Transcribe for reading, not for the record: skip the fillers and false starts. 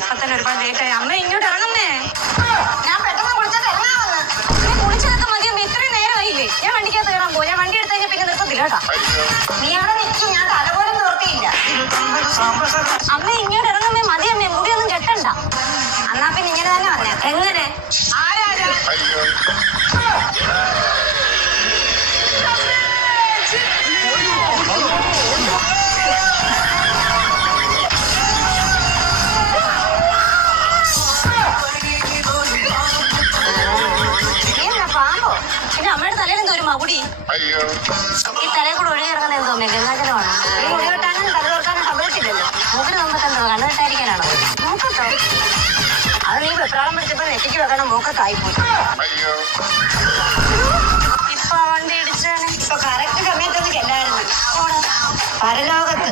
ഇപ്പൊ തന്നെ ഒരുപാട് ലേറ്റ് ആയി. അമ്മ ഇങ്ങോട്ട് ഇറങ്ങമ്മേ. ഞാൻ പെട്ടെന്ന് കുളിച്ചിട്ട് ഇറങ്ങാമെന്ന്. കുളിച്ചതൊക്കെ മതിയമ്മ, ഇത്രയും നേരമായില്ലേ? ഞാൻ വണ്ടിക്കകത്ത് കയറാൻ പോകും. ഞാൻ വണ്ടി എടുത്ത് കഴിഞ്ഞാൽ പിന്നെ നിർത്തത്തില്ല കേട്ടോ. നീ അവിടെ നിൽക്കും, ഞാൻ തലപോലും തോർത്തിയില്ല. അമ്മ ഇങ്ങോട്ട് ഇറങ്ങമ്മേ, മതിയമ്മേ, മുടിയൊന്നും കെട്ടണ്ട. എന്നാ പിന്നെ ഇങ്ങനെ തന്നെ വന്നേ. എങ്ങനെ? ആരാരാ? പാമ്പോ? പിന്നെ അമ്മയുടെ തലയിലെന്തോ ഒരു മകുടി. ഈ തലയിൽ കൂടെ ഒഴുകി ഇറങ്ങുന്ന എന്തോ ഗംഗാജലമാണ്. ഈ മുടി കെട്ടാനും തല തുറക്കാനും സമ്മതിച്ചില്ലല്ലോ. മൂക്കിന് മുമ്പത്തെന്തോ കണ്ണു കെട്ടായിരിക്കാനാണോ? മൂക്കത്തോ? അത് നീ വെപ്രാളം പിടിച്ചപ്പോ നെറ്റിക്ക് വെക്കണം, മൂക്കത്തായിപ്പോയി. ഇപ്പൊ വണ്ടി ഇടിച്ചാണ്. ഇപ്പൊ കറക്റ്റ് സമയത്തൊന്നും ചെല്ലായിരുന്നു. പരലോകത്ത്